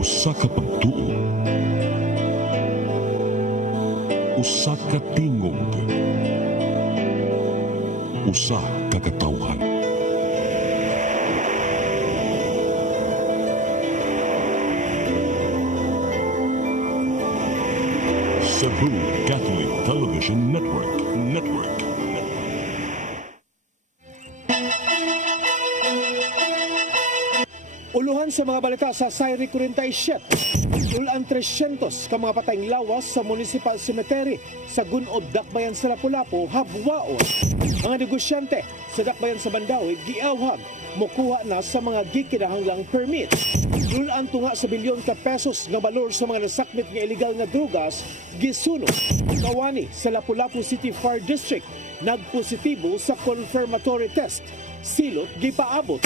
Usa ka pagtuo, usa ka tingog, usa ka katawhan. Cebu Catholic Television Network. Uluhan sa mga balita sa Sayri 47. Ulan 300 ka mga patayng lawas sa Municipal Cemetery sa Gunod, Dakbayan sa Lapu-Lapu, Habwaon. Mga negosyante sa Dakbayan sa Bandawi giawhag mokuha na sa mga gikinahanglang permit. Ulan tunga sa bilyon ka pesos nga balor sa mga nasakmit nga illegal nga drugas gisuno. Kawani sa Lapu-Lapu City Fire District nagpositibo sa confirmatory test. Silot gipaabot.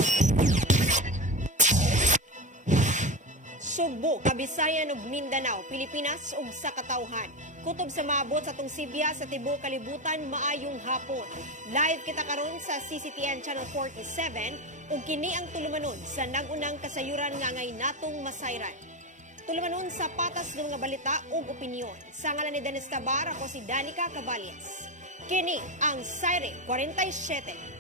Sugbo, Kabisayan ug Mindanao, Pilipinas ug sa katawhan. Kutob sa maabot sa tong Sibya sa tibuok kalibutan maayong hapon. Live kita karon sa CCTN Channel 47 ug kini ang tulumanon sa nagunang kasayuran nga ngay natong masayran. Tulumanon sa patas ng mga balita ug opinyon. Sa ngalan ni Dennis Tabar, ako si Danica Caballes. Kini ang Sayre 47.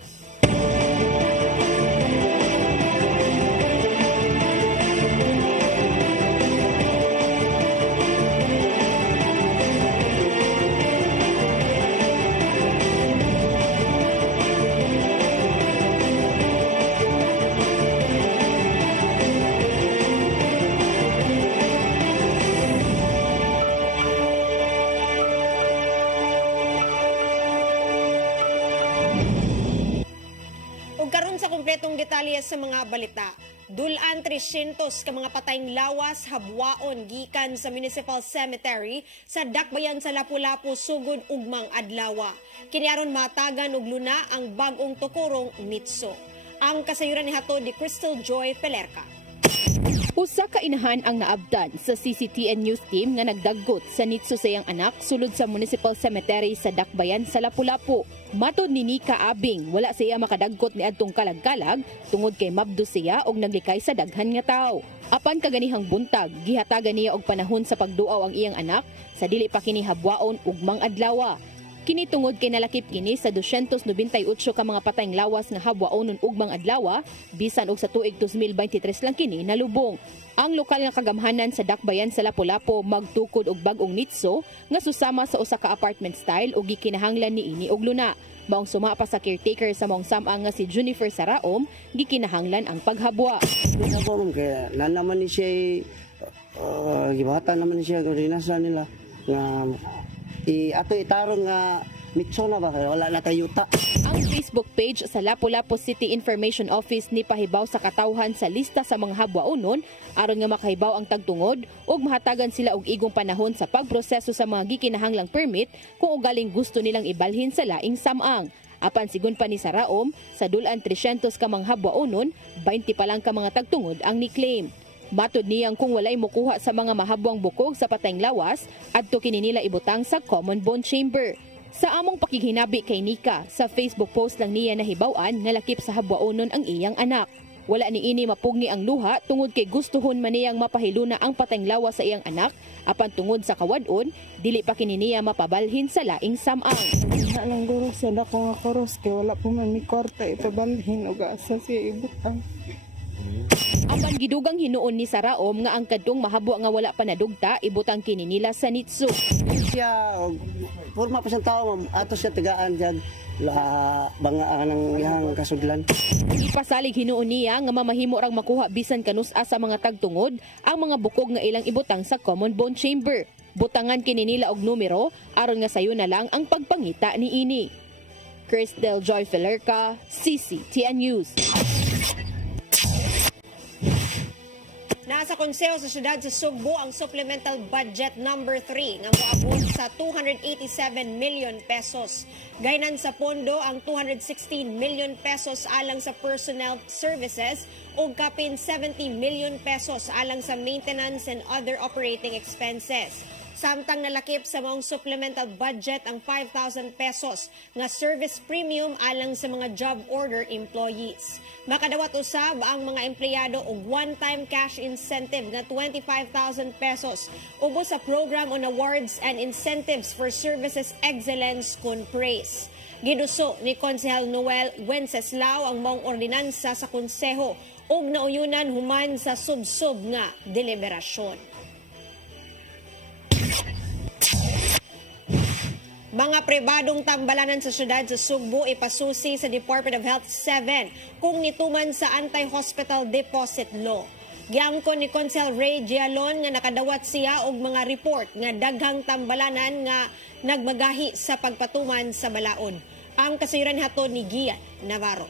Kompletong detalye sa mga balita. Dulan 300 ka mga patayng lawas habwaon gikan sa Municipal Cemetery sa Dakbayan sa Lapu-Lapu sugod ugmang adlaw. Kiniaron matagan og luna ang bag-ong tukurong Nitso. Ang kasayuran ni hatod ni Crystal Joy Pelerca. Usa ka inahan ang naabdan sa CCTN News Team nga nagdaggot sa Nitso sa iyang anak sulod sa Municipal Cemetery sa Dakbayan sa Lapu-Lapu. Matod ni Nika Abing, wala siya makadaggot ni adtong kalag-kalag tungod kay mabdo siya og naglikay sa daghan nga tawo. Apan kaganihang buntag, gihatagan niya og panahon sa pagduaw ang iyang anak sa dili pa kini habwaon ugmang adlaw. Kini tungod kay nalakip kini sa 298 ka mga patayng lawas nga habwaonon ugmang adlaw, bisan og sa tuig 2023 lang kini nalubong. Ang lokal nga kagamhanan sa Dakbayan sa Lapu-Lapu magtukod og bag-ong Nitso nga susama sa usa ka apartment style ug gikinahanglan niini og luna. Maong suma pa sa caretaker sa maong samang nga si Junifer Saraom, gikinahanglan ang paghabwa. Pinabong kaya nanaman ni siya gibata naman ni siya rinasa nila nga ato itarong nga Nitso na ba? Wala na kayuta. Ang Facebook page sa Lapu-Lapu City Information Office ni pahibaw sa katawhan sa lista sa mga habwaonon aron nga makahibaw ang tagtungod ug mahatagan sila og igong panahon sa pagproseso sa mga gikinahanglang permit kung ugaling gusto nilang ibalhin sa laing samang. Apan sigon pa ni Saraom, sa dulan 300 ka mga habwaonon, 20 pa lang ka mga tagtungod ang ni-claim. Matod niyang kung walay mokuha sa mga mahabwang bukog sa patayng lawas, adto kini nila ibutang sa Common Bond Chamber. Sa among pakighinabi kay Nika, sa Facebook post lang niya nahibaw-an nga lakip sa habwaonon ang iyang anak. Wala ni ini mapugni ang luha tungod kay gustuhon man niyang mapahiluna ang patayng lawas sa iyang anak, apan tungod sa kawad-on, dili pa kini niya mapabalhin sa laing samang. Nang guro sa dako nga koros kay wala pa man mi kwarta ipabalhin og asa siya ibutang. Apan gidugang hinuon ni Saraom nga ang kadtong mahabwa nga wala pa nadugta ibutang kini nila sa Nitso. Siya forma pa siyang tao ato siya tagaan jag banga nang iyang kasudlan. Ipasalig hinuon niya nga mamahimo rang makuha bisan kanus-a sa mga tagtungod ang mga bukog nga ilang ibutang sa Common Bond Chamber. Butangan kini nila og numero aron nga sayo na lang ang pagpangita ni ini. Crystal Joy Pelerca, CCTN News. Nasa konseho sa siyudad sa Sugbo ang Supplemental Budget number 3 nga moabot sa 287 million pesos. Gaynan sa pondo ang 216 million pesos alang sa personnel services ug kapin 70 million pesos alang sa maintenance and other operating expenses. Samtang nalakip sa maong supplemental budget ang 5,000 pesos nga service premium alang sa mga job order employees. Makadawat usab ang mga empleyado og one-time cash incentive nga 25,000 pesos ubos sa Program on Awards and Incentives for Services Excellence kun praise. Giduso ni Konsehal Noel Wenceslao ang maong ordinansa sa konseho ug nauyunan human sa subsob nga deliberasyon. Mga pribadong tambalanan sa syudad sa Sugbo ipasusi sa Department of Health 7 kung nituman sa Anti-Hospital Deposit Law. Giangkon ni Konsehal Ray Gialon nga nakadawat siya og mga report nga daghang tambalanan nga nagmagahi sa pagpatuman sa balaod. Ang kasayuran hatod ni Gian Navarro.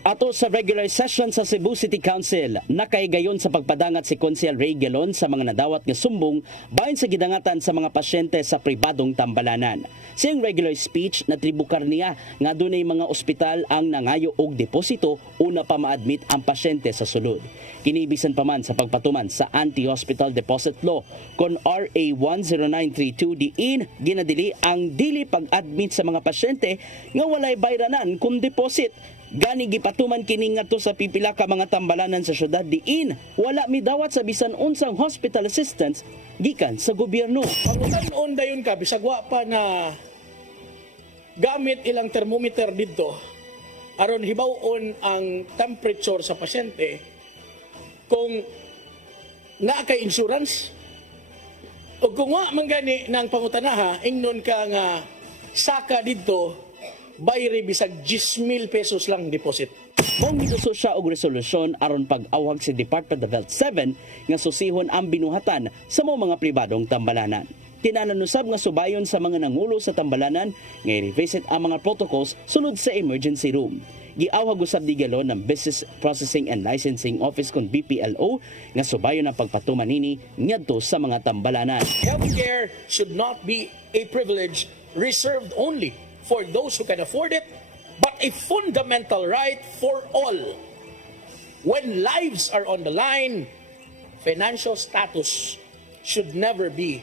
Ato sa regular session sa Cebu City Council, nakaigayon sa pagpadangat si Konsehal Ray Gialon sa mga nadawat nga sumbong bahin sa gidangatan sa mga pasyente sa pribadong tambalanan. Siyang regular speech na tribukar niya nga dunay mga ospital ang nangayo og deposito una pa ma-admit ang pasyente sa sulod. Kinibisan pa man sa pagpatuman sa Anti-Hospital Deposit Law kon RA 10932 diin ginadili ang dili pag-admit sa mga pasyente nga walay bayranan kung deposit. Gani gipatuman kini ngadto sa pipila ka mga tambalanan sa syudad diin wala midawat sa bisan unsang hospital assistance gikan sa gobyerno. Pangutan-on dayon ka bisag wa pa na gamit ilang thermometer didto aron hibaw-on ang temperature sa pasyente kung naa kay insurance o kung wa man gani nang pangutanaha ingnon ka nga saka didto bayri bisag 10,000 pesos lang deposit. Mong giduso siya og resolusyon aron pag-awhag si Department of Health 7 nga susihon ang binuhatan sa mga pribadong tambalanan. Tinananusab nga subayon sa mga nangulo sa tambalanan nga i-revisit ang mga protocols sulod sa emergency room. Giawhag usab ni Gialon ng Business Processing and Licensing Office kon BPLO nga subayon ang pagpatuman nini ngadto sa mga tambalanan. Healthcare should not be a privilege reserved only for those who can afford it, but a fundamental right for all. When lives are on the line, financial status should never be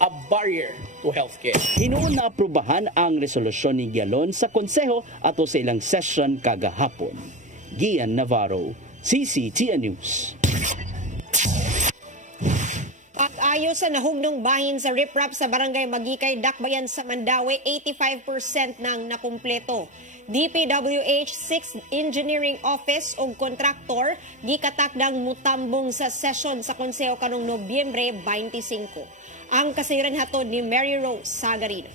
a barrier to healthcare. Hinuon na aprubahan ang resolusyon ni Gialon sa konseho ato sa ilang session kagahapon. Gian Navarro, CCTN News. Pag-ayo sa nahugnong bahin sa riprap sa Barangay Magikay, Dakbayan sa Mandaue, 85% nang nakumpleto. DPWH 6 Engineering Office o kontraktor gikatakdang mutambong sa session sa konseho kanong Nobyembre 25. Ang kasayuran hatod ni Mary Rose Sagarino.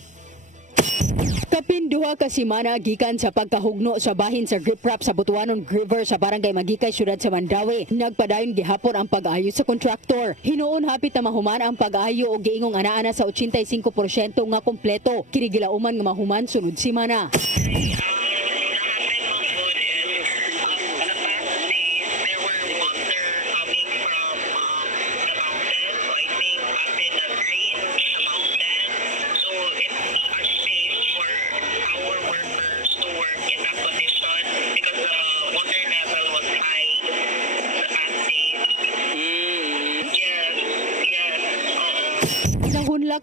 Kapin duha ka semana gikan sa pagkahugno sa bahin sa riprap sa Butuanon River sa Barangay Magikay, syudad sa Mandaue, nagpadayon gihapon ang pag-ayo sa kontraktor. Hinuon hapit na mahuman ang pag-ayo o giingong ana-ana sa 85% nga kompleto. Kinigilauman nga mahuman sunod semana.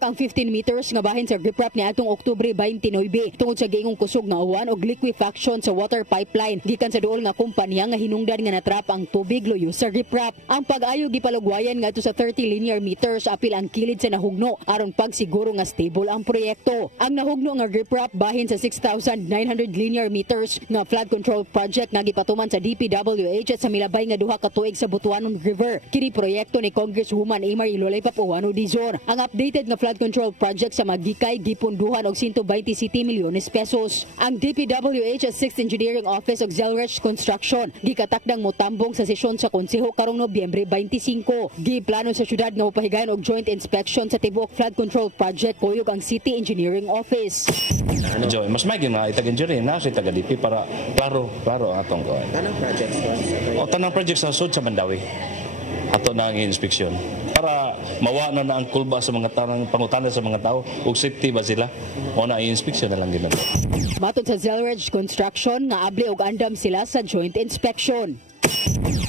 Ang 15 meters nga bahin sa riprap ni atong Oktubre 29 tungod sa giingong kusog nga uwan og liquefaction sa water pipeline gikan sa duol nga kumpanya nga hinungdan nga natrap ang tubig luyo sa riprap. Ang pag-ayo gipalugwayan ngadto sa 30 linear meters apil ang kilid sa nahugno aron pagsiguro nga stable ang proyekto. Ang nahugno nga riprap bahin sa 6,900 linear meters nga flood control project nga gipatuman sa DPWH at sa milabay nga duha ka tuig sa Butuanon River. Kini proyekto ni Congresswoman Imar Ilolay Papuano Dizon. Ang updated nga flood control project sa Magikay gipunduhan og 127 milyones pesos. Ang DPWH at 6th Engineering Office og Zelrech Construction gikatakdang motambong sa sesyon sa konseho karong Nobyembre 25. Giplano sa syudad nga mopahigayon og joint inspection sa tibuok flood control project kuyog ang City Engineering Office. Joy, mas may na itag engineering na si taga DP para klaro atong gawin. Tanang projects o tanang projects sa sud sa Mandaue. Ato na ang inspeksyon para mawa na ang kulba sa mga tanang pangutana sa mga tao ug safety ba sila o na i-inspeksyon na lang ginagawa. Matod sa Zelrech Construction nga abli og andam sila sa joint inspection.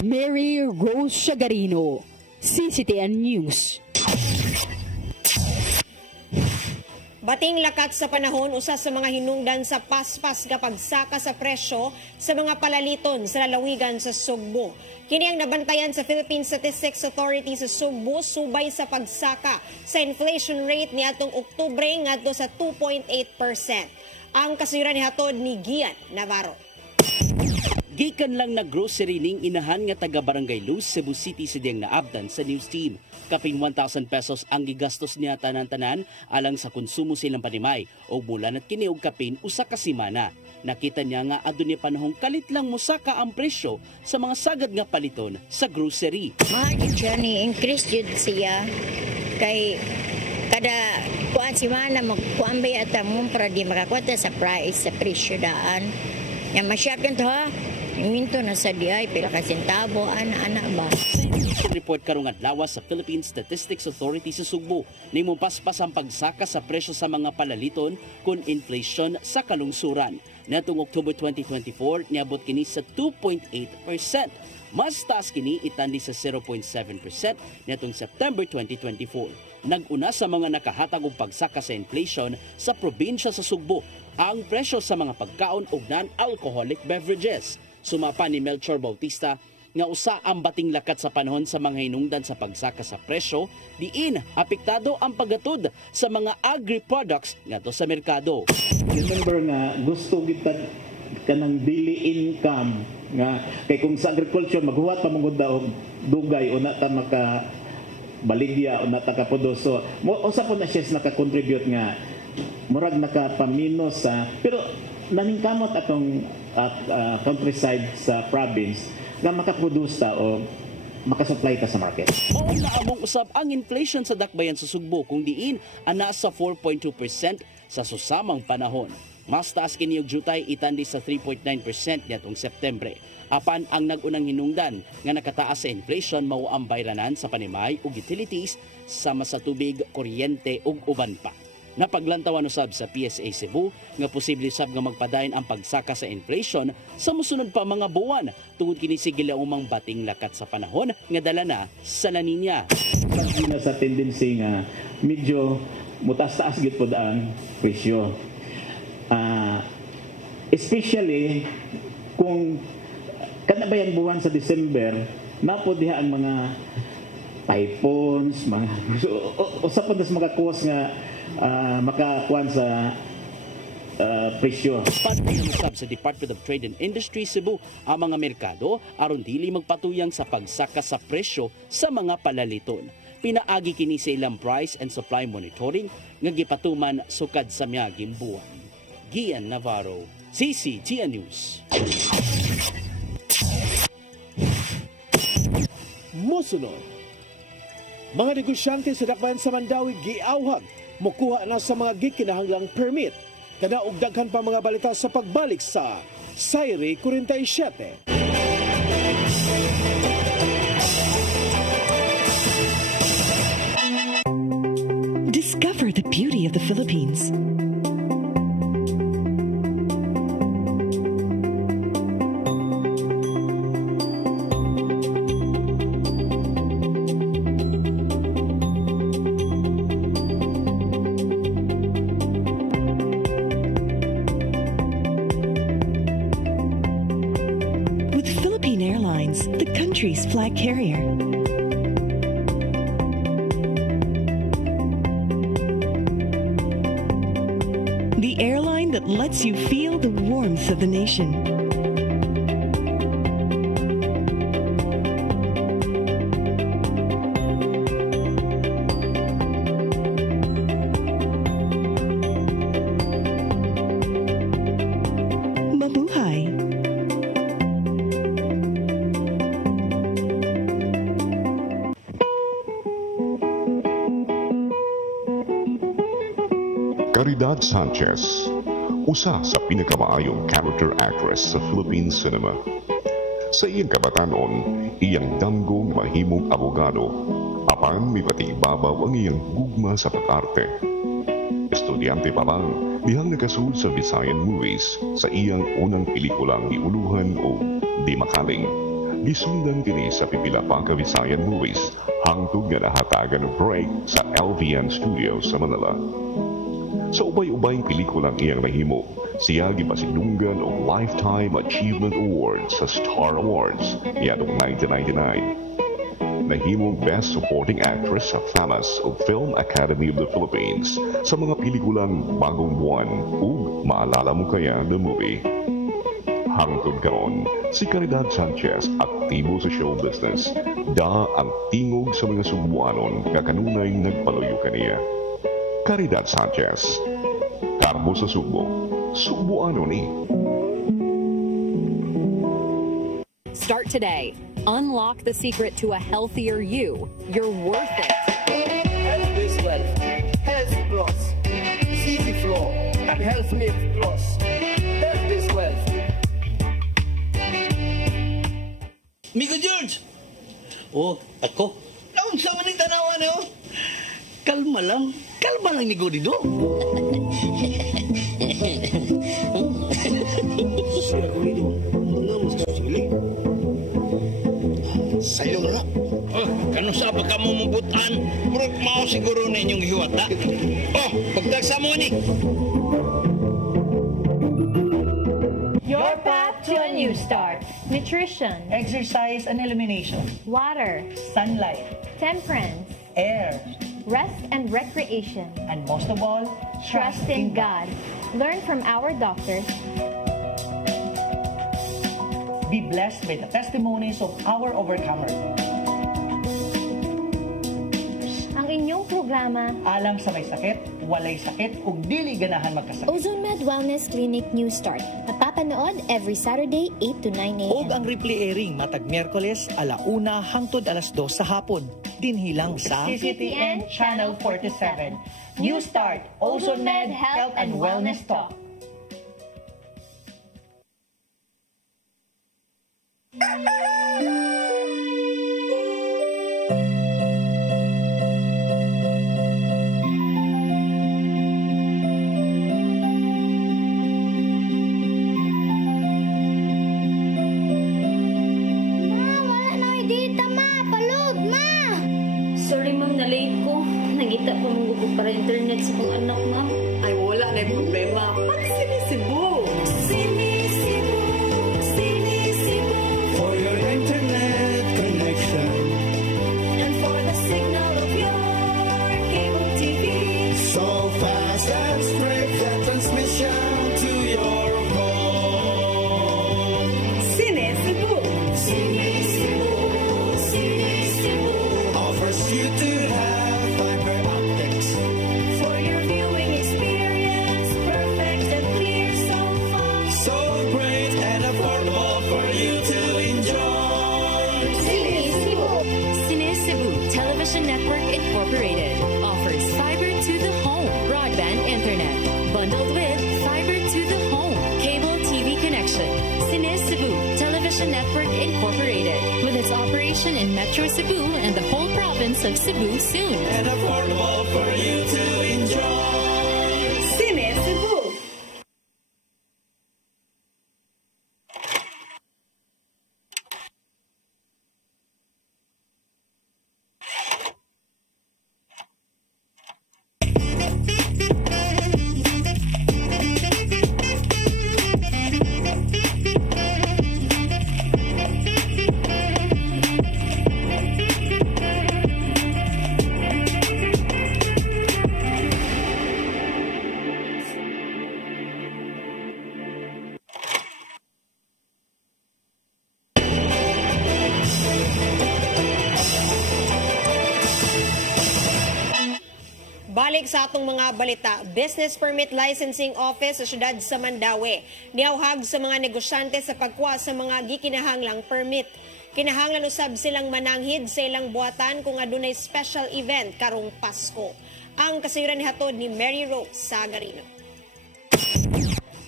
Mary Rose Sagarino, CCTN News. Bating lakat sa panahon, usa sa mga hinungdan sa paspas nga pagsaka sa presyo sa mga palaliton sa lalawigan sa Sugbo. Kini ang nabantayan sa Philippine Statistics Authority sa Sugbo subay sa pagsaka sa inflation rate niadtong Oktubre ngadto sa 2.8%. Ang kasayuran nihatod ni Gian Navarro. Gikan lang na grocery ning inahan nga taga Barangay Luz, Cebu City si diyang naabdan sa news team. Kapin 1,000 pesos ang gigastos niya tanan-tanan alang sa konsumo silang panimay o mula nat kini og kapin usa ka semana. Nakita niya nga adunay panahong kalit lang musaka ang presyo sa mga sagad nga paliton sa grocery. Siya ni increase jud siya kay kada kuan semana magkuan ba ata mo para di makakuha sa price sa presyo daan. Yang masyadong to ha. Minto na sa diay pila ka sentabo ana ba. Report karong adlaw sa Philippine Statistics Authority sa Sugbo nimo paspas ang pagsaka sa presyo sa mga palaliton kun inflation sa kalungsuran. Natong October 2024 niabot kini sa 2.8%. Mas taas kini itandi sa 0.7% natong September 2024. Nag-una sa mga nakahatag og pagsaka sa inflation sa probinsya sa Sugbo ang presyo sa mga pagkaon ug non-alcoholic beverages. Sumapa ni Melchor Bautista nga usa ang bating lakat sa panahon sa mga hinungdan sa pagsaka sa presyo, diin apektado ang paggatod sa mga agri-products ngadto sa merkado. Remember nga gusto kita kanang daily income nga kay kung sa agriculture maghuwat pa mong og dugay o nata maka baligya o nata ka podoso. Usa po na siya naka-contribute nga murag nakapaminos sa pero naningkamot atong countryside sa province nga makaproduce ta o makasupply ka sa market. Oo na among usab ang inflation sa dakbayan sa Sugbo kung diin ana sa 4.2% sa susamang panahon. Mas taas kini og jutay itandi sa 3.9% niadtong Septembre. Apan ang nag-unang hinungdan nga nakataas sa inflation mao ang bayranan sa panimay ug utilities sama sa tubig, kuryente ug uban pa. Napaglantawan usab sa PSA Cebu nga posible sab nga magpadayon ang pagsaka sa inflation sa mosunod pa mga buwan tungod kini sige umang bating lakat sa panahon nga dala na sa La Nina. Pagina sa tendency nga medyo mutas-taas gid pod ang presyo. Especially kung kanabayan buwan sa December napo diha ang mga typhoons, mga usap pod mga cause nga makakuan sa presyo. Pagpapasab sa Department of Trade and Industry Cebu ang mga merkado aron dili magpatuyang sa pagsaka sa presyo sa mga palaliton. Pinaagi kini sa ilang price and supply monitoring nga gipatuman sukad sa miaging buwan. Gian Navarro, CCTN News. Mosunod, mga negosyante sa dakbayan sa Mandawi giawhag mukuha na sa mga gikinahanglang permit. Kada og daghan pa mga balita sa pagbalik sa Sayri 47. Discover the beauty of the Philippines. Flag carrier. The airline that lets you feel the warmth of the nation. Caridad Sanchez, usa sa pinakamaayong character actress sa Philippine cinema. Sa iyang kabatanon, iyang danggong mahimong abogado, apan may patibabaw ang iyang gugma sa pag-arte. Estudyante pa lang, dihang nagasuod sa Visayan movies sa iyang unang pelikulang Giuluhan o Di Makaling. Gisundan kini sa pipila pa ka Visayan movies hangtod nga nahatagan ng break sa LVN Studios sa Manila. Sa ubay-ubay pelikulang iyang nahimo, siya gipasidunggan og Lifetime Achievement Award sa Star Awards niadtong 1999. Nahimong Best Supporting Actress sa FAMAS o Film Academy of the Philippines sa mga pelikulang Bagong Buwan ug Maalala Mo Kaya the Movie. Hangtod karon, si Caridad Sanchez aktibo sa show business. Da ang tingog sa mga Subuanon kakanunay nagpaluyo kaniya. Caridad Sanchez, Karbo sa Subo, Subuanon ni. Start today. Unlock the secret to a healthier you. You're worth it. Health is wealth. Health Plus. CC Flow and Health Lift Plus. Health is wealth. Migo George! Oh, ako? Naon sa maning tanawan eh, oh? Kalma lang Migo Dido. Siya ko Dido, naman sa sili. Sa'yo na. Oh, kano sa ba ka mo mabutan? Murag mao siguro na inyong hiwat, ha? Oh, pagtagsa mo ni. Your path to a new start. Nutrition. Exercise and elimination. Water. Sunlight. Temperance. Air. Rest and recreation. And most of all, trust in God. Learn from our doctors. Be blessed by the testimonies of our overcomers. Ang inyong programa, alang sa may sakit, walay sakit, ug dili ganahan magkasakit. Ozone Med Wellness Clinic New Start. Napapanood every Saturday, 8 to 9 a.m. Ug ang replay airing matag Miyerkules, 1:00 hangtod 2:00 sa hapon. Dinhilang sa CCTN Channel 47. New Start, Ozone Med Health and Wellness Talk. Para internet sa kong anak, ma'am. Ay, wala na yung problema. Pag-sinisibo. Sinisibo. Sinisibo. For your internet connection. And for the signal of your cable TV. So fast and straight the transmission to your home. Sinisibo. Sinisibo. Sinisibo. Offers you to have fiber optics. For your viewing experience, perfect and clear so far. So great and affordable for you to enjoy. Sinisibo. Sinisibo Television Network Incorporated offers fiber to the home broadband internet bundled with fiber to the home cable TV connection. Sinisibo Television Network Incorporated with its operation in Metro Cebu and the whole province of Cebu soon. And affordable for you to enjoy. Sinisibo. Balik sa atong mga balita, Business Permit Licensing Office sa siyudad sa Mandaue niauhag sa mga negosyante sa pagkuha sa mga gikinahanglang permit. Kinahanglan usab silang mananghid sa ilang buhatan kung adunay special event karong Pasko. Ang kasayuran hatod ni Mary Rose Sagarino.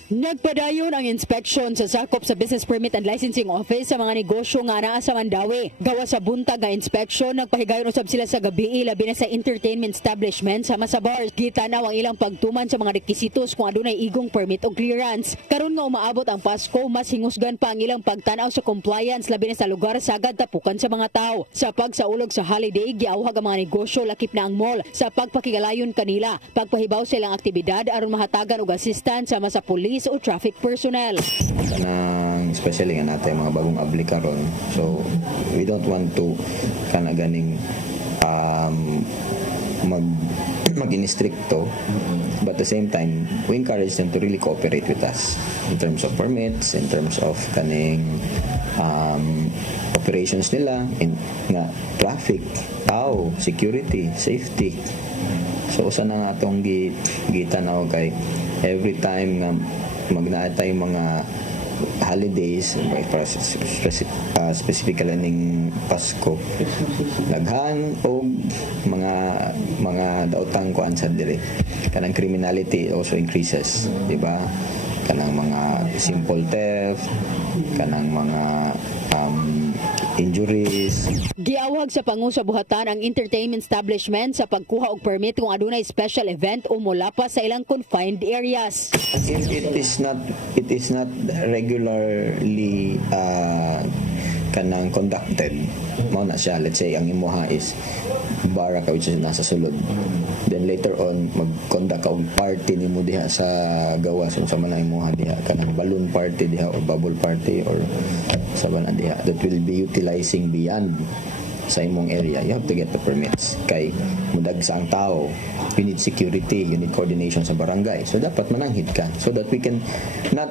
Nagpadayon ang inspeksyon sa sakop sa Business Permit and Licensing Office sa mga negosyo nga naa sa Mandawi. Gawa sa buntag nga inspeksyon, nagpahigayon usab sila sa gabi labi na sa entertainment establishment sama sa bars. Gitanaw ang ilang pagtuman sa mga requisitos kung adunay igong permit o clearance. Karon nga umaabot ang Pasko, mas hingusgan pa ang ilang pagtanaw sa compliance labi na sa lugar sagad tapukan sa mga tao. Sa pagsaulog sa holiday, giawhag ang mga negosyo lakip na ang mall sa pagpakigalayon kanila. Pagpahibaw sa ilang aktibidad aron mahatagan og assistance sama sa pulis o traffic personnel. Kanang especially nga natin mga bagong ablika ron. So we don't want to ganing mag-instricto, but at the same time we encourage them to really cooperate with us in terms of permits, in terms of kaning operations nila, in nga traffic, tao, security, safety. So usa na atong gitanaw kay every time nga magnaay tayong mga holidays, specifically ning Pasko, naghan o mga daotang kuan sa dire. Kanang criminality also increases, di ba? Kanang mga simple theft, kanang mga injuries. Giawag sa pangusabuhatan ang entertainment establishment sa pagkuha og permit kung adunay special event o molapas sa ilang confined areas. It is not regularly kanang conducted. Mao na siya, let's say ang imuha is bara ka which is nasa sulod. Then later on mag-conduct og party nimo diha sa gawas sa man ang imuha diha, kanang balloon party diha or bubble party or sa man diha that will be utilizing beyond sa imong area. You have to get the permits kay mudag sa ang tao, you need security, you need coordination sa barangay, so dapat mananghid ka so that we can not,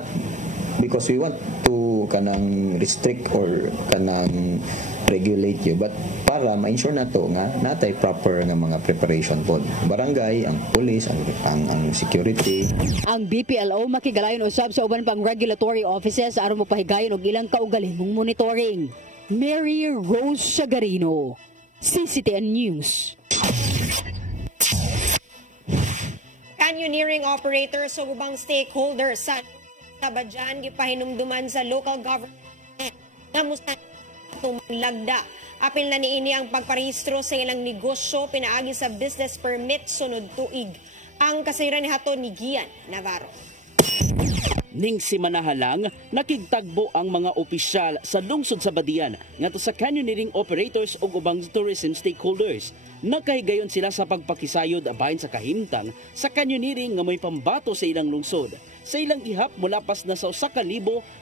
because we want to kanang restrict or kanang regulate you, but para ma-ensure na to nga natay proper nga mga preparation pod barangay, ang police, ang security. Ang BPLO makigalayon usab sa uban pang regulatory offices aron mopahigayon og ilang kaugalingong monitoring. Mary Rose Sagarino, CCTN News. Canyoneering operators o ubang stakeholders sa Tabadyan gipahinumduman sa local government na musta lagda. Apil na niini ang pagparehistro sa ilang negosyo pinaagi sa business permit sunod tuig. Ang kasayran ni hato ni Gian Navarro. Ning simanahalang nakigtagbo ang mga opisyal sa lungsod sa Badian ngadto sa canyoneering operators ug ubang tourism stakeholders. Nakahigayon sila sa pagpakisayod bahin sa kahimtang sa canyoneering nga may pambato sa ilang lungsod. Sa ilang ihap mulapas na sa 1,000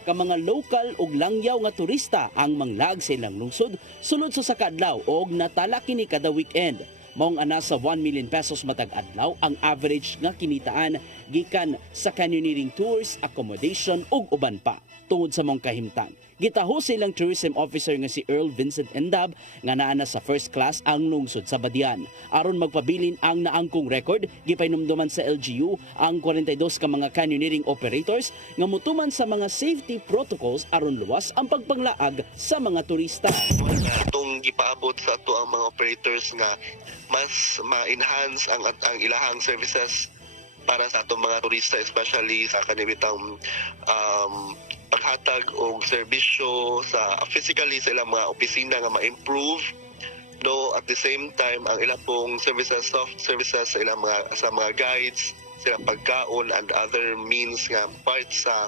ka mga lokal ug langyaw nga turista ang manglag sa ilang lungsod sulod sa sakadlaw og natala kini kada weekend. Maong ana sa 1 million pesos matag adlaw ang average nga kinitaan gikan sa canyoneering tours, accommodation ug uban pa. Tungod sa mong kahimtang, gitaho silang tourism officer nga si Earl Vincent Endab nga naa na sa first class ang lungsod sa Badian. Aron magpabilin ang naangkong record, gipahinumduman sa LGU ang 42 ka mga canyoneering operators nga mutuman sa mga safety protocols aron luwas ang pagpanglaag sa mga turista. Itong gipaabot sa ato ang mga operators nga mas ma-enhance ang ilahang services para sa atong mga turista, especially sa kanibitang paghatag og serbisyo sa physically sa ilang mga opisina nga ma-improve, no, at the same time ang ilang pong services, soft services sa ilang mga guides, sa ilang pagkaon and other means nga part sa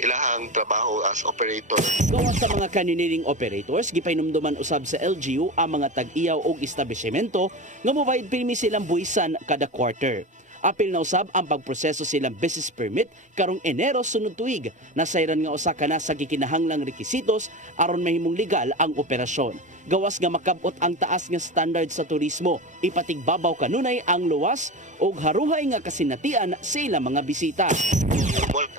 ilahang trabaho as operator. Gawa sa mga canyoneering operators, gipahinumduman usab sa LGU ang mga tag-iyaw og establishmento nga mobayad pirmi silang buwisan kada quarter. Apil na usab ang pagproseso silang business permit karong Enero sunod tuig. Nasayran nga usa ka na sa gikinahanglang rekisitos aron mahimong legal ang operasyon. Gawas nga makabot ang taas nga standard sa turismo, ipatigbabaw kanunay ang luwas ug haruhay nga kasinatian sa ilang mga bisita.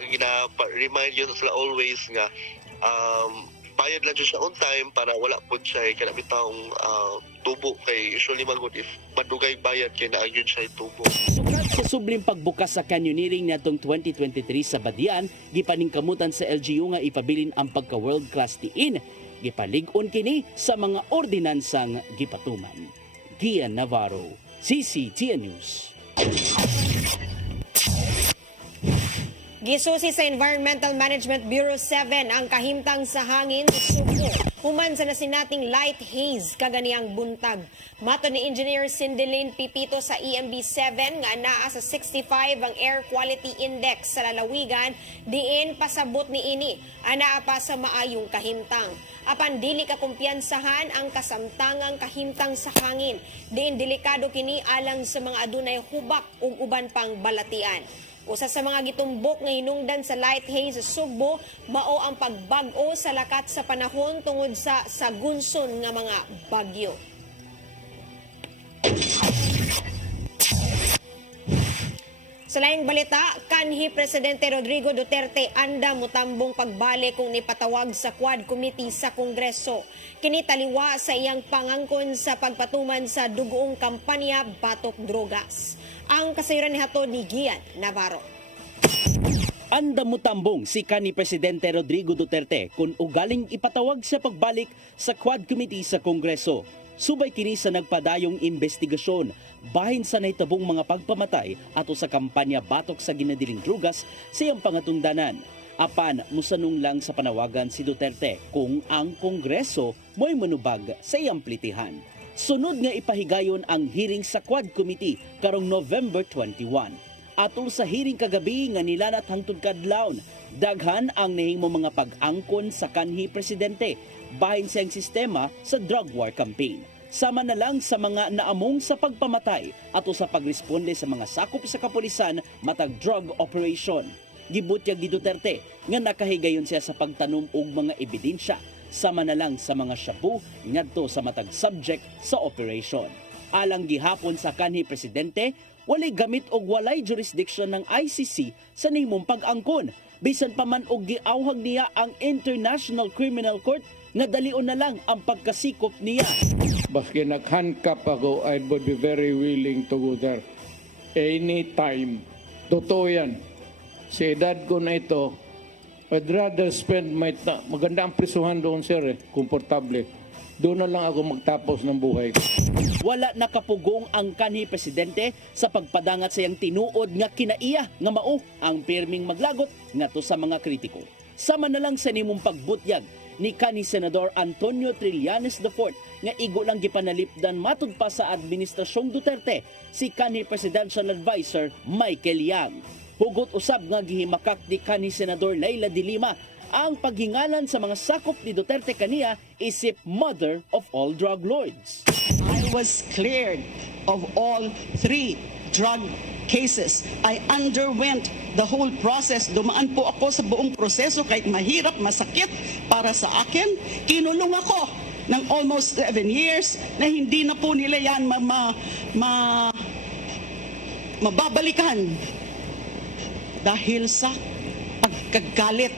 Gina-remind you sila always nga bayad lang siya on time para wala po siya kanabitang tubo kay usually magud if madugay bayad kay naagyon siya tubo. Sukad sa subling pagbukas sa canyoneering niadtong 2023 sa Badian, gipaningkamutan sa LGU nga ipabilin ang pagka world class tiin. Gipalig-on kini sa mga ordinansang gipatuman. Gian Navarro, CCTN News. Gisusi sa Environmental Management Bureau 7 ang kahimtang sa hangin sa Subo. Human sa nasinating light haze kaganiyang buntag. Mato ni Engineer Cindelin Pipito sa EMB7 nga naa sa 65 ang Air Quality Index sa lalawigan, diin pasabot ni ini anaa pa sa maayong kahimtang. Apan dili ka kumpiyansahan ang kasamtangang kahimtang sa hangin, diin delikado kini alang sa mga adunay hubak ug uban pang balatian. Usa sa mga gitumbok nga hinungdan sa light haze sa Sugbo, mao ang pagbag-o sa lakat sa panahon tungod sa sagunson nga mga bagyo. Sa laing balita, kanhi Presidente Rodrigo Duterte anda mutambong pagbalik kung nipatawag sa Quad Committee sa Kongreso. Kini taliwa sa iyang pangangkon sa pagpatuman sa dugoong kampanya batok drogas. Ang kasayuran ni hatod ni Gian Navarro. Anda mutambong si kanhi Presidente Rodrigo Duterte kung ugaling ipatawag sa pagbalik sa Quad Committee sa Kongreso. Subay kini sa nagpadayong investigasyon bahin sa naitabong mga pagpamatay ato sa kampanya batok sa ginadiling drugas sa iyang pangatungdanan. Apan musanong lang sa panawagan si Duterte kung ang Kongreso mo'y manubag sa iyang plitihan. Sunod nga ipahigayon ang hearing sa Quad Committee karong November 21. Atol sa hearing kagabi nga nilanat hangtod kadlawon, daghan ang nahimo mga pag-angkon sa kanhi Presidente bahin sa iyang sistema sa drug war campaign. Sama na lang sa mga naamong sa pagpamatay ato sa pagresponde sa mga sakop sa kapulisan matag drug operation. Gibutyag ni Duterte nga nakahigayon siya sa pagtanom og mga ebidensya sama na lang sa mga shabu ngadto sa matag subject sa operation. Alang gihapon sa kanhi Presidente, walay gamit og walay jurisdiction ng ICC sa nimong pag-angkon. Bisan pa man og giawhag niya ang International Criminal Court nga dalion na lang ang pagkasikop niya. Baski nag-handcuff ako, I would be very willing to go there. Anytime. Totoo yan. Sa edad ko na ito, I'd rather spend my time. Maganda ang prisuhan doon, sir, komportable. Doon na lang ako magtapos ng buhay ko. Wala nakapugong ang kanhi Presidente sa pagpadangat sa iyang tinuod nga kinaiya nga mao ang pirming maglagot ngadto sa mga kritiko. Sama na lang sa nimong pagbutyag ni kanhi Senador Antonio Trillanes IV nga igo lang gipanalipdan matud pa sa Administrasyong Duterte si kanhi Presidential Advisor Michael Yang. Hugot usab nga gihimakak ni kanhi Senador Leila de Lima ang paghingalan sa mga sakop ni Duterte kaniya isip mother of all drug lords. I was cleared of all 3 drug cases. I underwent the whole process. Dumaan po ako sa buong proseso kahit mahirap, masakit para sa akin. Kinulong ako ng almost 7 years na hindi na po nila yan mababalikan dahil sa pagkagalit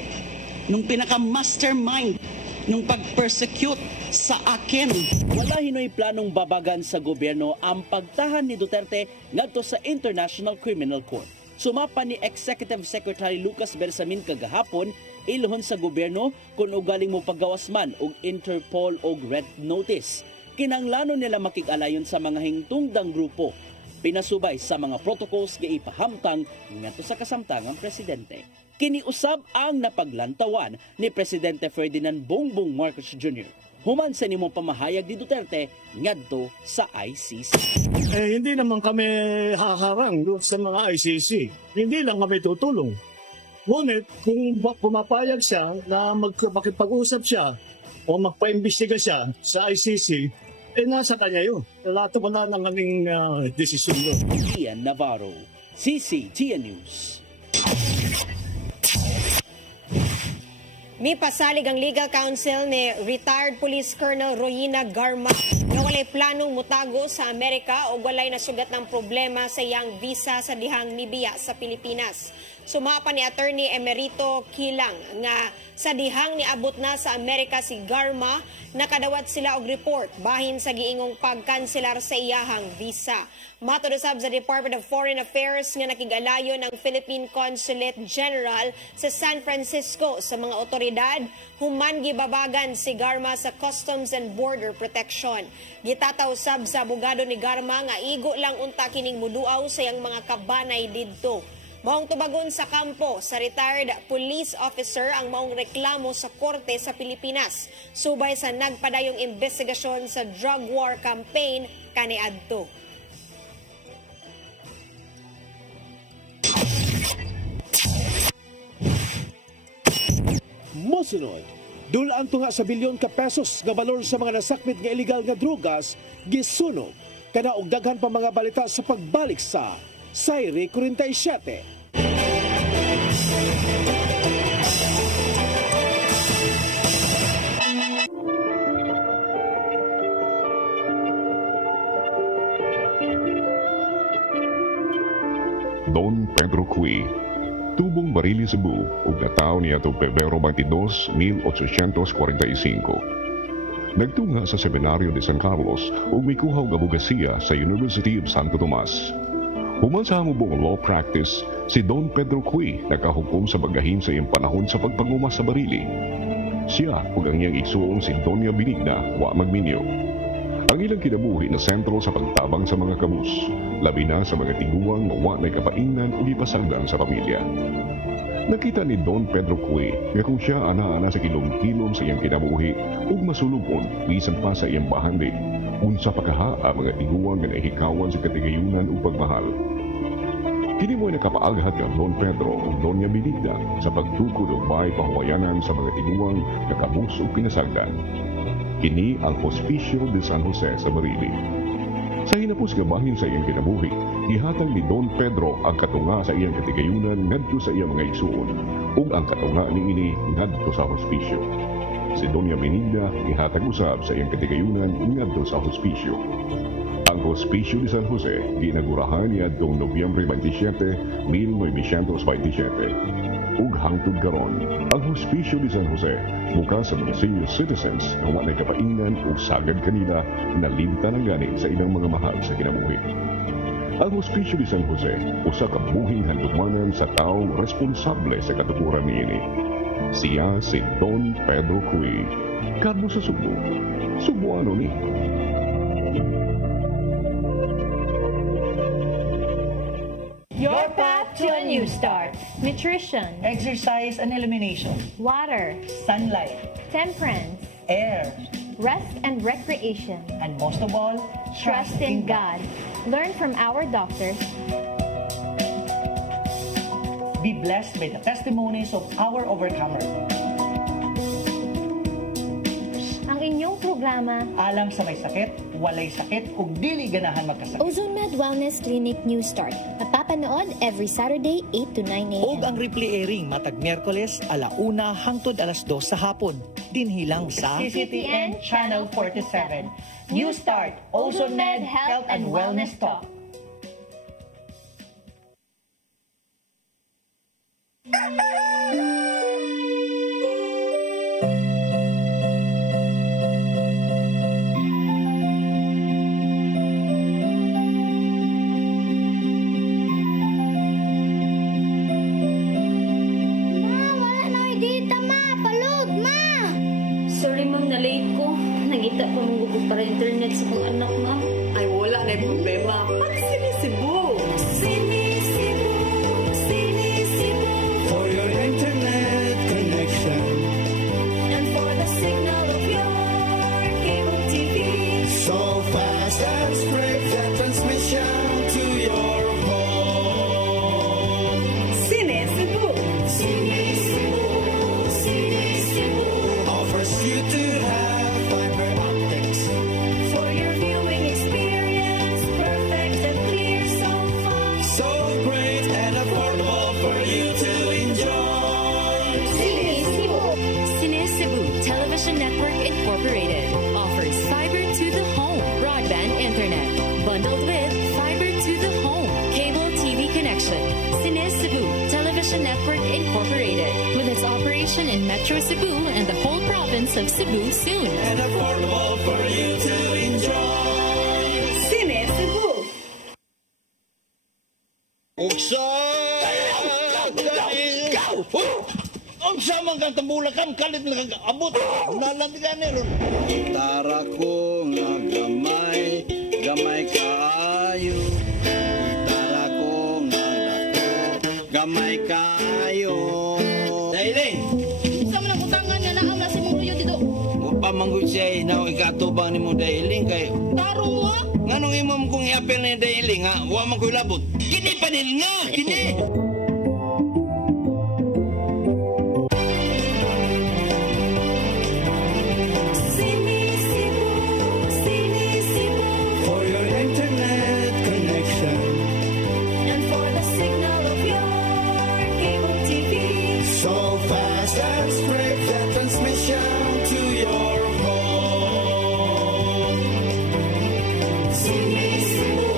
nung pinaka-mastermind nung pag-persecute sa akin. Wala hinoy planong babagan sa gobyerno ang pagtahan ni Duterte ngadto sa International Criminal Court. Sumapa ni Executive Secretary Lucas Bersamin kagahapon iluhon sa gobyerno kung ugaling mo paggawas man og Interpol og red notice. Kinanglanon nila makig-alayon sa mga hingtungdang grupo. Pinasubay sa mga protocols nga ipahamtang ngadto sa kasamtangang presidente. Kiniusab ang napaglantawan ni Presidente Ferdinand Bongbong Marcos Jr. Human sa nimong pamahayag ni Duterte ngadto sa ICC. Hindi naman kami haharang sa mga ICC. Hindi lang kami tutulong. Ngunit kung pumapayag siya na makipag-usap siya o magpaimbestiga siya sa ICC, nasa kanya yun. Wala ng aming desisyon doon. Ian Navarro, CCTN News. May pasalig ang legal counsel ni retired Police Colonel Royina Garma na walay planong mutago sa Amerika o walay nasugat ng problema sa iyang visa sa dihang mibiya sa Pilipinas. Sumapa ni Attorney Emerito Kilang nga sa dihang niabot na sa Amerika si Garma, nakadawat sila og report bahin sa giingong pagkanselar sa iyahang visa. Matod usab sa Department of Foreign Affairs nga nakigalayo ng Philippine Consulate General sa San Francisco sa mga otoridad, human gibabagan si Garma sa Customs and Border Protection. Gitataw usab sa abogado ni Garma nga igo lang unta kining muduaw sa iyang mga kabanay didto. Maong tubagon sa kampo sa retired police officer ang maong reklamo sa korte sa Pilipinas. Subay sa nagpadayong investigasyon sa drug war campaign kaniadto. Mosunod, dulaan tunga sa bilyon ka pesos nga balor sa mga nasakmit nga illegal nga drugas gisunog kana og daghan pa mga balita sa pagbalik sa Sayri 47. Don Pedro Cui, tubong barili Cebu ug nataw niya to Pebrero 22, 1845. Nagtunga sa Seminaryo de San Carlos ug mikuhaw abogasiya sa University of Santo Tomas. Human sa hamubong law practice, si Don Pedro Cui nakahukom sa bagahin sa iyang panahon sa pagpanguma sa barili. Siya ug ang iyang igsuong si Doña Benigna wa magminyo. Ang ilang kinabuhi na sentro sa pagtabang sa mga kabus, labi na sa mga tiguang na wa na'y kapainan o ipasagdan sa pamilya. Nakita ni Don Pedro Cui nga kung siya ana-ana sa kilom-kilom sa iyang kinabuhi ug masulubon bisan pa sa iyang bahandi, unsa pakaha ang mga tiguang nga nahikawan sa katigayunan ug pagmahal. Kini mo'y nakapaaghat ng Don Pedro ug Doña Benigna sa pagtukod ug may pahuwayanan sa mga tiguang na kabus ug pinasagdan. Kini ang Hospicio de San Jose sa Barili. Sa hinapos nga bahin sa iyang kinabuhi, ihatag ni Don Pedro ang katunga sa iyang katigayunan ngadto sa iyang mga igsuon ug ang katunga niini ngadto sa hospicio. Si Doña Benigna ihatag usab sa iyang katigayunan ngadto sa hospicio. Ang Hospicio de San Jose ginagurahan niadtong Nobyembre 27, 1927. Ug hangtod karon, ang Hospicio de San Jose bukas sa mga senior citizens na walay kapainan o sagad kanila na limta ng gani sa ilang mga mahal sa kinabuhi. Ang Hospicio de San Jose usa ka buhing handumanan sa taong responsable sa katuturan niini. Siya si Don Pedro Cui. Kadto sa Cebu, Cebuano ni. Your path to a new start. Nutrition. Exercise and elimination. Water. Sunlight. Temperance. Air. Rest and recreation. And most of all, Trust in God. Learn from our doctors. Be blessed by the testimonies of our overcomer. Ang inyong programa, Alam sa may sakit, walay sakit, ug dili ganahan magkasakit. Ozone Med Wellness Clinic News Start. Napapanood every Saturday 8 to 9 a.m. Og ang replay airing matag Miyerkules 1:00 hangtod 2:00 sa hapon. Dinhilang sa CCTN Channel 47. New Start, Ozone Med Health and Wellness Talk. Nangita pa mong gusto para internet sa kong anak, ma'am. Ay, wala na yung problema. Pag-sinisibo. Sinisibo, sinisibo. For your internet connection. And for the signal of your cable TV. So fast and straight that transmission to your home. Sinisibo. Sinisibo, sinisibo. Offers you to have fiber optics. For your viewing experience, perfect and clear so far. So great and affordable for you to enjoy. Cine Cebu Television Network Incorporated offers fiber to the home broadband internet bundled with fiber to the home cable TV connection. Cine Cebu Television Network Incorporated with its operation in Metro Cebu and the whole province of Cebu soon. And affordable for you to enjoy. Sinisibo. Uksa! Ang samang kang tambulakan, kalit na kang abot. Nalandigan nilo. Gitara ko nga gamay, gamay kaayo. Gitara ko nga dako, gamay kayo. Dailing! Sa man ang utangan nga naang nasi mong luyo dito. Pamanggod siya na ikatubang ni mo Dailing kay... Tarong mo ha? Nganong imam kong i-apel ni Dailing ha? Huwag man ko'y labot. Kini pa nil nga! Kini! For your internet connection And for the signal of your cable TV. so fast and straight the transmission to your home. Sini Cebu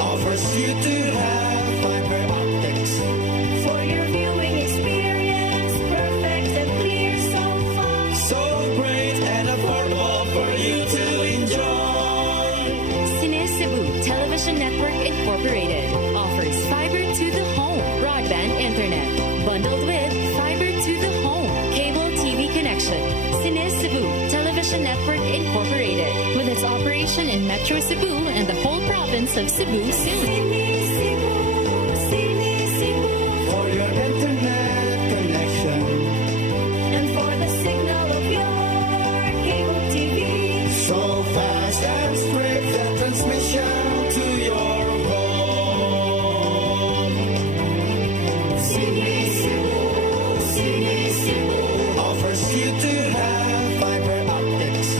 Offers you to have fiber optics. for your viewing experience, perfect and clear so far. So great and affordable for you to enjoy. Cine Cebu Television Network Incorporated offers fiber to the home broadband internet bundled with fiber to the home cable TV connection. Cine Cebu Television Network Incorporated with its operation in Metro Cebu and the whole province of Cebu soon. For your internet connection And for the signal of your cable TV. so fast and straight the transmission to your home. Sini Cebu Offers you to have fiber optics.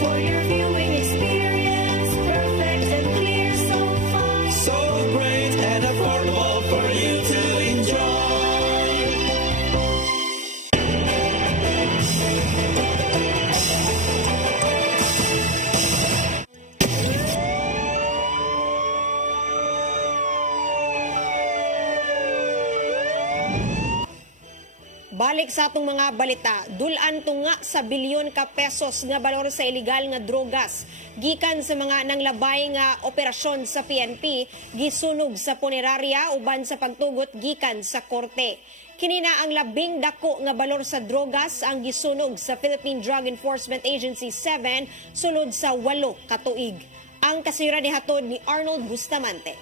for your viewing experience, perfect and clear so far. So great and affordable for you to enjoy. Balik sa atong mga balita, dulan tunga sa bilyon ka pesos nga balor sa illegal nga drogas. Gikan sa mga nanglabay nga operasyon sa PNP, gisunog sa punerarya uban sa pagtugot gikan sa korte. Kinina ang labing dako nga balor sa drogas ang gisunog sa Philippine Drug Enforcement Agency 7 sulod sa 8 ka tuig. Ang kasira ni hatod ni Arnold Bustamante.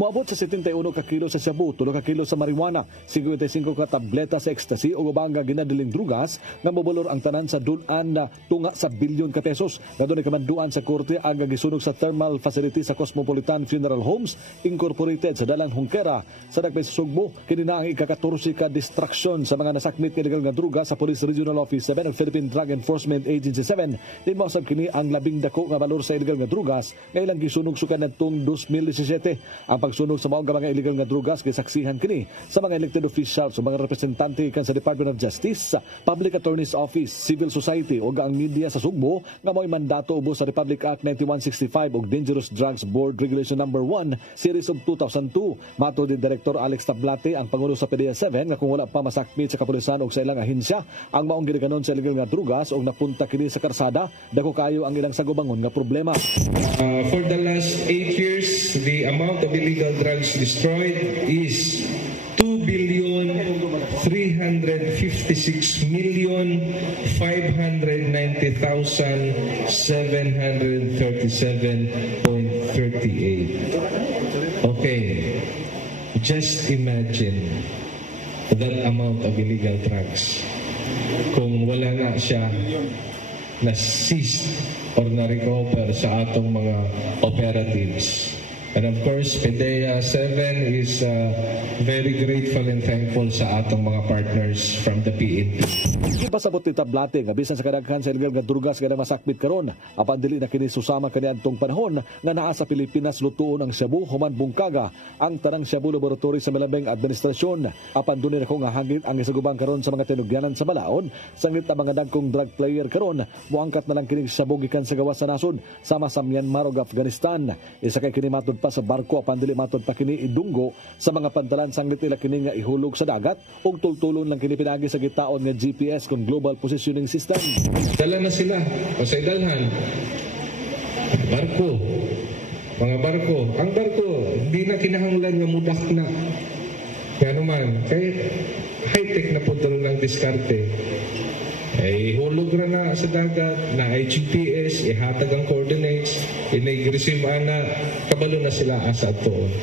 Moabot sa 71 ka kilo sa shabu, 3 ka kilo sa marijuana, 55 ka tableta sa ecstasy o ubang nga ginadiling drugas nga mobolor ang tanan sa dulan na tunga sa bilyon ka pesos. Nadunay kamanduan sa korte ang gisunog sa thermal facility sa Cosmopolitan Funeral Homes Incorporated sa Dalan Junquera sa Dagpay sa Sugbo. Kini na ang ika-14 ka distraction sa mga nasakmit nga illegal nga drugas sa Police Regional Office 7 of Philippine Drug Enforcement Agency 7. Din mausab kini ang labing dako nga balor sa illegal nga drugas nga ilang gisunog sukan nadtong 2017. Ang pagsunog sa mga illegal nga drugas gisaksihan kini sa mga elected officials o mga representante kan sa Department of Justice, Public Attorney's Office, Civil Society o ang media sa Sugbo nga mo'y mandato ubos sa Republic Act 9165 o Dangerous Drugs Board Regulation No. 1 Series of 2002. Mato ni Director Alex Tablate, ang pangulo sa PDEA 7, nga kung wala pa masakmit sa kapulisan o sa ilang ahensya ang maong ginikanon sa illegal nga drugas o napunta kini sa karsada, dako kayo ang ilang sagubangon nga problema. For the last 8 years, the amount of illegal drugs destroyed is 2,356,590,737.38. Okay, just imagine that amount of illegal drugs. Kung wala nga siya na-seize or na-recover sa atong mga operatives. And of course, PDEA 7 is very grateful and thankful sa atong mga partners from the PNP. Ipasabot ni Tablate nga bisan sa kadaghan sa illegal nga drugas nga masakmit karon, apan dili na kini susama kaniadtong panahon nga naa sa Pilipinas lutuon ang shabu human bungkaga ang tanang shabu laboratory sa Malabeng administrasyon. Apan dunay nako nga hangit ang isagubang karon sa mga tinugyanan sa balaod, sanglit ang mga dagkong drug player karon muangkat na lang kini shabu gikan sa gawas sa nasod sama sa Myanmar ug Afghanistan. Isa kay kini matud pa sa barko apan dili matud pa kini idunggo sa mga pantalan sanglit nila kini nga ihulog sa dagat ug tultulon lang kini pinagi sa gitaon nga GPS kung Global Positioning System. Dala na sila o sa idalhan. Barko. Mga barko. Ang barko, hindi na kinahanglan nga mudak na. Kaya naman, kay high-tech na po ng diskarte. ay hulog ra na sa dagat, na ay GPS, ihatag ang coordinates, inag-receive na, kabalo na sila asa atoon.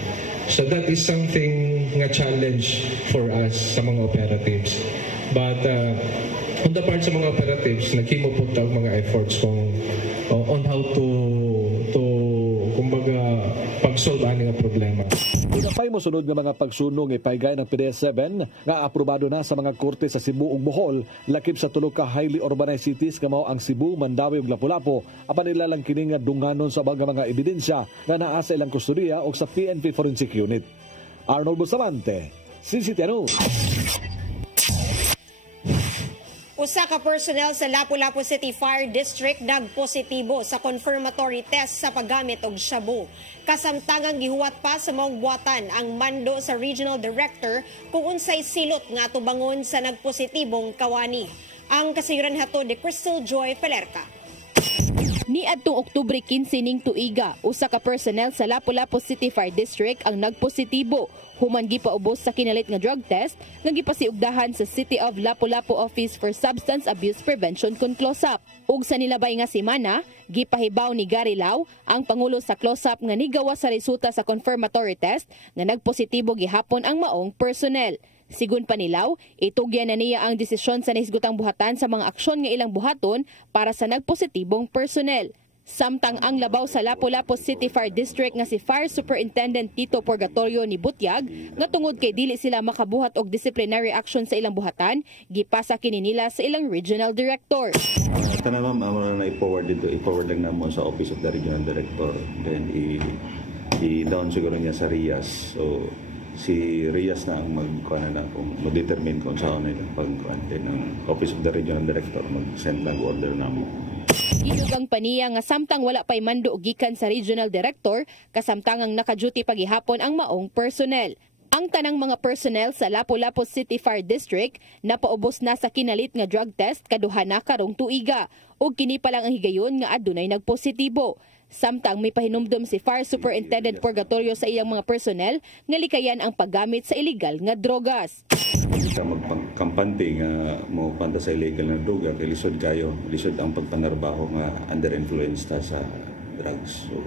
So that is something nga challenge for us sa mga operatives. But on the part sa mga operatives, naghimo po tawag mga efforts kung on how to kumbaga pag-solve ani nga problema. Pinapay mo sunod nga mga pagsunog ipaygay ng PDS-7 nga aprobado na sa mga korte sa Cebu ug Bohol lakip sa tulo ka highly urbanized cities nga mao ang Cebu, Mandawi ug Lapu-Lapu apan nilalang kini nga dunganon sa mga ebidensya nga naa sa ilang kustudiya o sa PNP Forensic Unit. Arnold Bustamante, CCTV News. Usa ka personnel sa Lapu-Lapu City Fire District nagpositibo sa confirmatory test sa paggamit og shabu. Kasamtangang gihuwat pa sa maong buwatan ang mando sa Regional Director kung unsay silot nga tubangon sa nagpositibong kawani. Ang kasayuran hatod ni Crystal Joy Pelerca. Niadtong Oktubre 15 ning tuiga, usa ka personnel sa Lapu-Lapu City Fire District ang nagpositibo human gipaubos sa kinalit nga drug test nga gipasiugdahan sa City of Lapu-Lapu Office for Substance Abuse Prevention kon CLOSUP. Ug sa nilabay nga semana, gipahibaw ni Gary Lau, ang pangulo sa CLOSUP nga nigawa sa resulta sa confirmatory test nga nagpositibo gihapon ang maong personnel. Sigun pa ni Lau, itugyan na niya ang desisyon sa nahisgutang buhatan sa mga aksyon nga ilang buhaton para sa nagpositibong personnel. Samtang ang labaw sa Lapu-Lapu City Fire District nga si Fire Superintendent Tito Purgatorio ni Butyag nga tungod kay dili sila makabuhat og disciplinary action sa ilang buhatan, gipasa kini nila sa ilang regional director. Kana ma'am, amo na i-forward lang namo sa Office of the Regional Director, then i-down siguro niya sa RIAS. So si RIAS na ang mag-determine kung saan na ilang pagkuhan. Then ang Office of the Regional Director mag-send lang order namo. Idugang paniya nga samtang wala pay mando og gikan sa regional director, kasamtangang naka-duty pagihapon ang maong personnel. Ang tanang mga personnel sa Lapu-Lapu City Fire District napaubos na sa kinalit nga drug test kaduha na karong tuiga ug kini pa lang ang higayon nga adunay nagpositibo. Samtang may pahinumdom si Fire Superintendent Purgatorio sa iyang mga personnel nga likayan ang paggamit sa illegal nga drogas. Sa magkampante nga mo panta sa illegal na droga, kay lisod kayo, lisod ang pagpanarbaho nga under influence ta sa drugs. So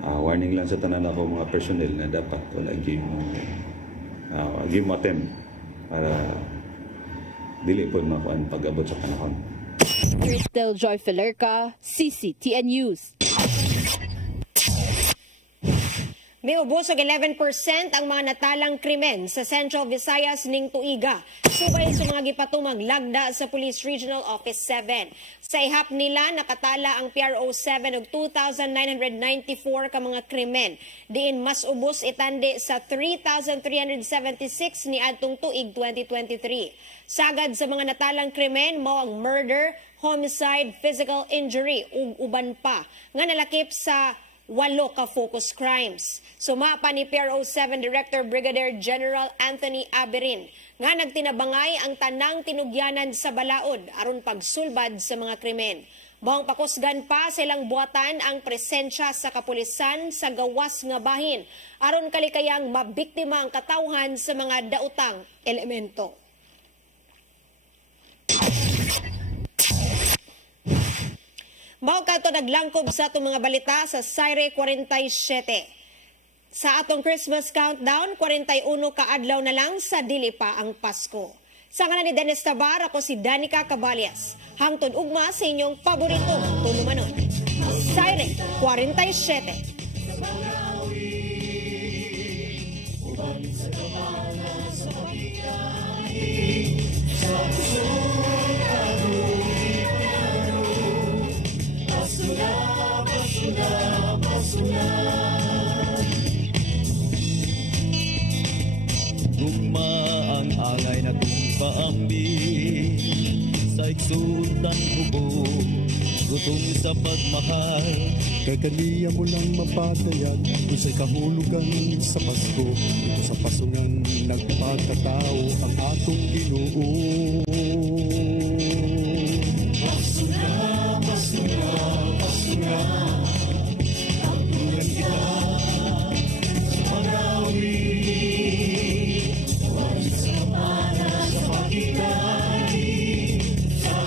warning lang sa tanan ako mga personnel na dapat wala give mo attempt para dili po makuan pag-abot sa panahon. Crystal Joy Pelerca, CCTN News. May ubos og 11% ang mga natalang krimen sa Central Visayas ning tuiga. Subay sa mga gipatumang lagda sa Police Regional Office 7. Sa ihap nila, nakatala ang PRO 7 og 2,994 ka mga krimen. Diin mas ubos itandi sa 3,376 ni adtong tuig 2023. Sagad sa mga natalang krimen, mao ang murder, homicide, physical injury ug uban pa nga nalakip sa 8 ka focus crimes. Sumapa ni PRO 7 Director Brigadier General Anthony Aberin nga nagtinabangay ang tanang tinugyanan sa balaod aron pagsulbad sa mga krimen. Bahong pakusgan pa sa ilang buhatan ang presensya sa kapulisan sa gawas nga bahin aron kalikayang mabiktima ang katawhan sa mga daotang elemento. Mao kadto naglangkob sa atong mga balita sa Saire 47. Sa atong Christmas countdown, 41 ka adlaw na lang sa dili pa ang Pasko. Sa ngalan ni Dennis Tabar, ako si Danica Cabalias. Hangtod ugma sa inyong paboritong tulumanon. Saire 47. Gugma ang angay na kong paambi sa iksundan hubo, gutom sa pagmahal, kay kaniya mo lang mapatayag kung sa'y kahulugan sa Pasko. Ito sa pasungan nagpagkatao ang atong Ginoo. Pasko na, Pasko na, Pasko na, ang tulan kita sa Marawi. Sa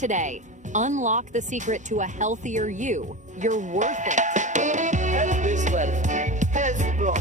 today. Unlock the secret to a healthier you. You're worth it.